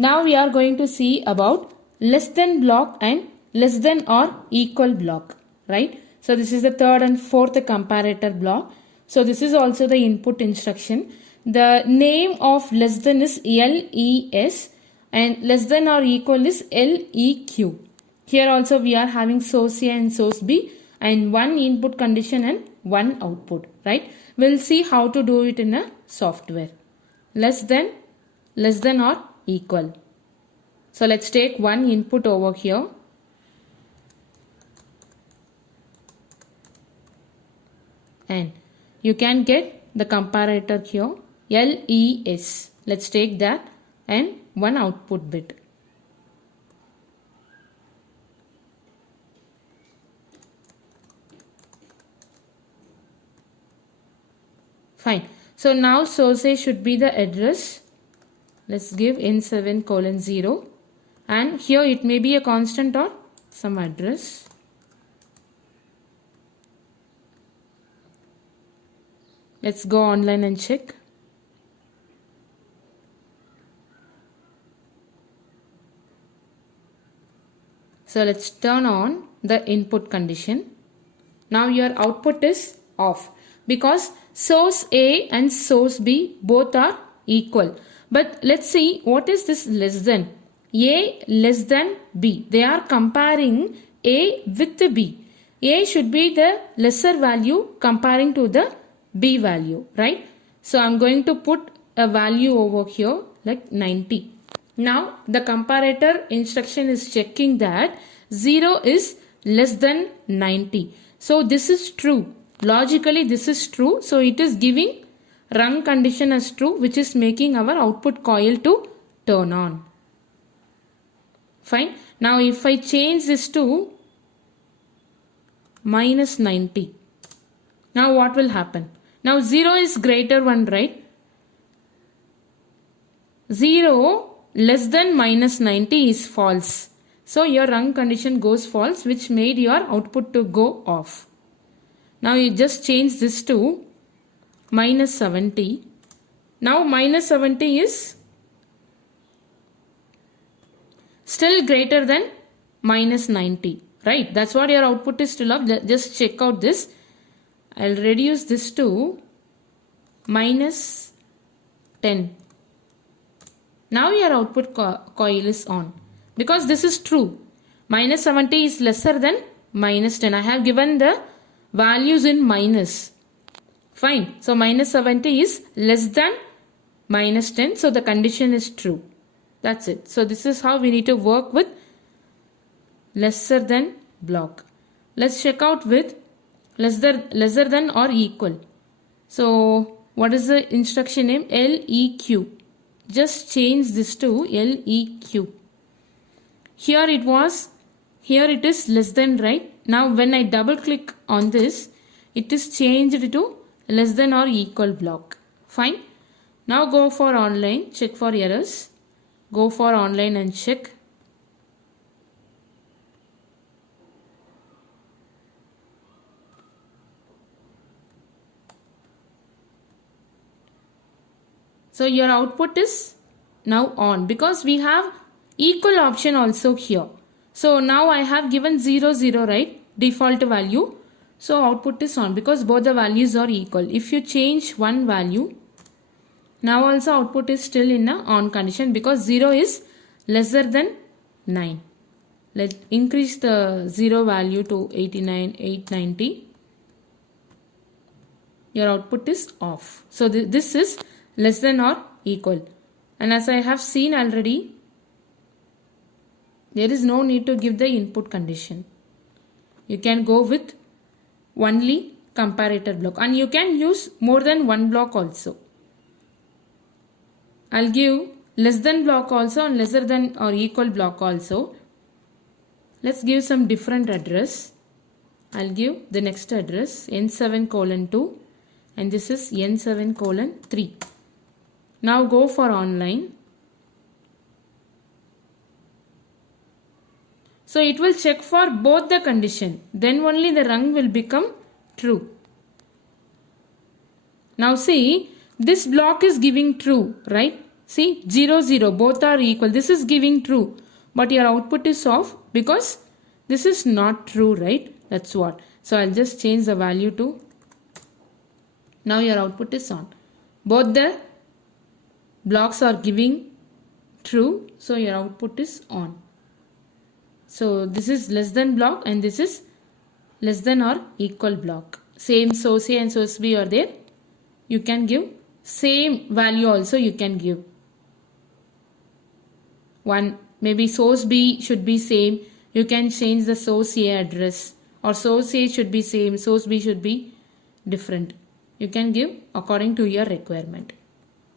Now we are going to see about less than block and less than or equal block, right? So this is the third and fourth comparator block. So this is also the input instruction. The name of less than is LES and less than or equal is LEQ. Here also we are having source A and source B and one input condition and one output, right? We'll see how to do it in a software. Less than or equal. So let's take one input over here. And you can get the comparator here, LES. Let's take that and one output bit. Fine. So now source A should be the address. Let's give N7:0 and here it may be a constant or some address. Let's go online and check. So let's turn on the input condition. Now your output is off because source A and source B both are equal. But let's see what is this less than. A less than B. They are comparing A with B. A should be the lesser value comparing to the B value, right? So I'm going to put a value over here like 90. Now the comparator instruction is checking that 0 is less than 90. So this is true. Logically this is true. So it is giving run condition as true, which is making our output coil to turn on. Fine. Now if I change this to minus 90. Now what will happen? Now 0 is greater 1, right? 0 less than minus 90 is false. So your run condition goes false, which made your output to go off. Now you just change this to minus 70. Now minus 70 is still greater than minus 90, right? That's what your output is still of. Just check out this. I'll reduce this to minus 10. Now your output coil is on because this is true. Minus 70 is lesser than minus 10. I have given the values in minus. Fine. So minus 70 is less than minus 10. So the condition is true. That's it. So this is how we need to work with lesser than block. Let's check out with lesser than or equal. So what is the instruction name? LEQ. Just change this to LEQ. Here it is less than, right? Now when I double click on this, it is changed to less than or equal block. Fine. Now go for online, check for errors. Go for online and check. So your output is now on because we have equal option also here. So now I have given 0, 0, right? Default value. So output is on because both the values are equal. If you change one value, now also output is still in a on condition because 0 is lesser than 9. Let's increase the 0 value to 89, 890. Your output is off. So this is less than or equal. And as I have seen already, there is no need to give the input condition. You can go with only comparator block and you can use more than one block also. I'll give less than block also and lesser than or equal block also. Let's give some different address. I'll give the next address N7:2 and this is N7:3. Now go for online. So it will check for both the condition. Then only the rung will become true. Now see, this block is giving true, right? See 0 0 both are equal. This is giving true, but your output is off because this is not true, right? That's what. So I'll just change the value to, now your output is on. Both the blocks are giving true, so your output is on. So this is less than block and this is less than or equal block. Same source A and source B are there. You can give same value also you can give. One, maybe source B should be same. You can change the source A address, or source A should be same, source B should be different. You can give according to your requirement.